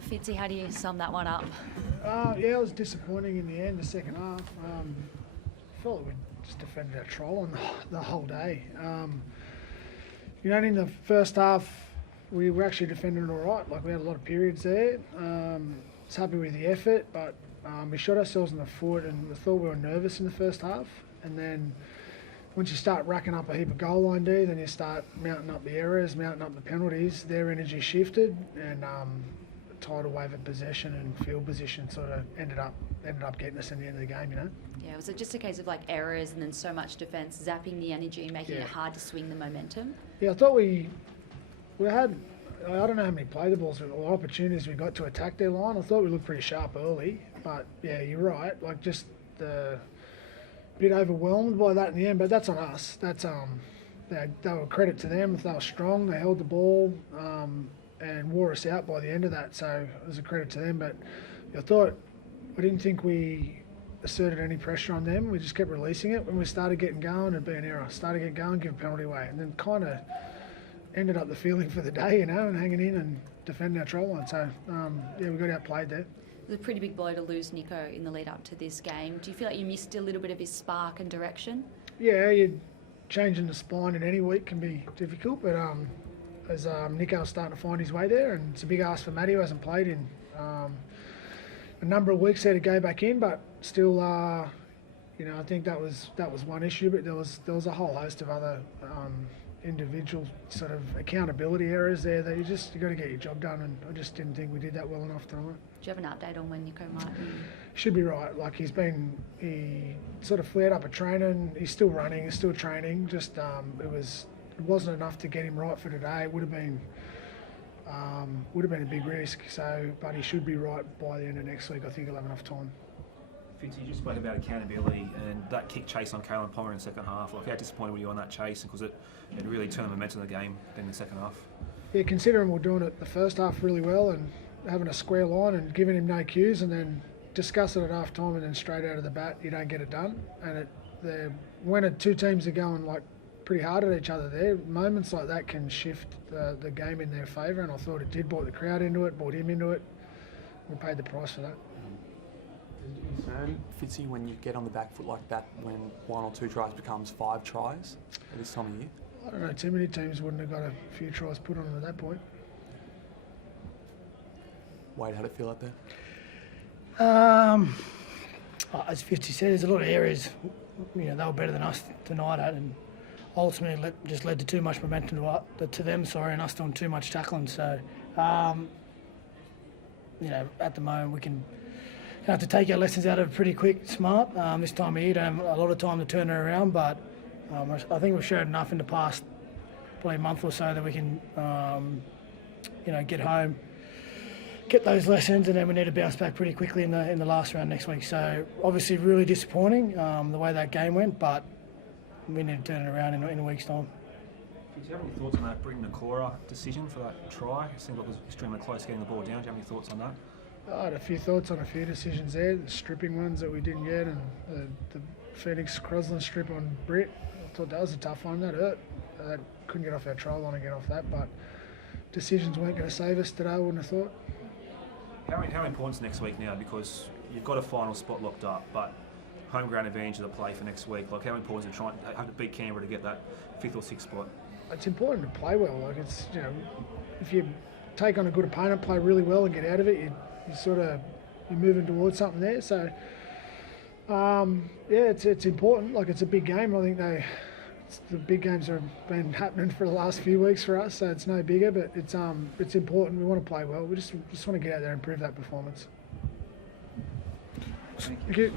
Fitzy, how do you sum that one up? Yeah, it was disappointing in the end, the second half. I felt like we just defended our troll on the whole day. In the first half, we were actually defending it all right. Like, we had a lot of periods there. I was happy with the effort, but we shot ourselves in the foot and we thought we were nervous in the first half. And then once you start racking up a heap of goal line D, then you start mounting up the errors, mounting up the penalties. Their energy shifted, and tidal wave of possession and field position sort of ended up getting us in the end of the game. Yeah, was it just a case of like errors and then so much defence zapping the energy, making it hard to swing the momentum? Yeah, I thought we had, I don't know how many play the balls or opportunities we got to attack their line. I thought we looked pretty sharp early, but yeah, you're right. Like, just a bit overwhelmed by that in the end, but that's on us. That's they were a credit to them. If they were strong, they held the ball and wore us out by the end of that. So it was a credit to them. But I didn't think we asserted any pressure on them. We just kept releasing it. When we started getting going, it'd be an error. Started getting going, give a penalty away, and then kind of ended up the feeling for the day, and hanging in and defending our try line. So we got outplayed there. It was a pretty big blow to lose Nico in the lead up to this game. Do you feel like you missed a little bit of his spark and direction? Yeah, changing the spine in any week can be difficult, but as Nico's starting to find his way there, and it's a big ask for Matty, who hasn't played in a number of weeks there, to go back in, but still, I think that was one issue, but there was a whole host of other individual sort of accountability areas there that you got to get your job done, and I just didn't think we did that well enough tonight. Do you have an update on when Nico might be? Should be right. Like, he sort of flared up at training. He's still running. He's still training. Just it wasn't enough to get him right for today. It would have been a big risk. So, but he should be right by the end of next week. I think he'll have enough time. Fitzy, you just spoke about accountability and that kick chase on Kalen Palmer in the second half. Like, how disappointed were you on that chase? Because it really turned the momentum of the game in the second half. Yeah, considering we're doing it the first half really well and having a square line and giving him no cues, and then discuss it at half time and then straight out of the bat, you don't get it done. And when two teams are going like pretty hard at each other there, moments like that can shift the game in their favour, and I thought it did. Brought the crowd into it, brought him into it. We paid the price for that. Concern, Fitzy, when you get on the back foot like that, when 1 or 2 tries becomes 5 tries at this time of year? I don't know, too many teams wouldn't have got a few tries put on them at that point. Wade, how'd it feel out there? As 50 said, there's a lot of areas, they were better than us tonight at, and ultimately just led to too much momentum to them, and us doing too much tackling. So, at the moment we can have to take our lessons out of it pretty quick, smart. This time of year, don't have a lot of time to turn it around, but I think we've showed enough in the past probably a month or so that we can, get home, get those lessons, and then we need to bounce back pretty quickly in the last round next week. So obviously really disappointing the way that game went, but we need to turn it around in a week's time. Do you have any thoughts on that Britton Nakora decision for that try? It seemed like it was extremely close getting the ball down. Do you have any thoughts on that? I had a few thoughts on a few decisions there, the stripping ones that we didn't get, and the Phoenix Crosland strip on Britt. I thought that was a tough one. That hurt. Couldn't get off our try line and get off that, but decisions weren't going to save us today, I wouldn't have thought. How important is next week now? Because you've got a final spot locked up, but home ground advantage of the play for next week. Like, how important is it trying to beat Canberra to get that 5th or 6th spot? It's important to play well. Like, it's, if you take on a good opponent, play really well and get out of it, you're moving towards something there. So, it's important. Like, it's a big game. I think the big games have been happening for the last few weeks for us, so it's no bigger. But it's important. We want to play well. We just want to get out there and improve that performance. Thank you.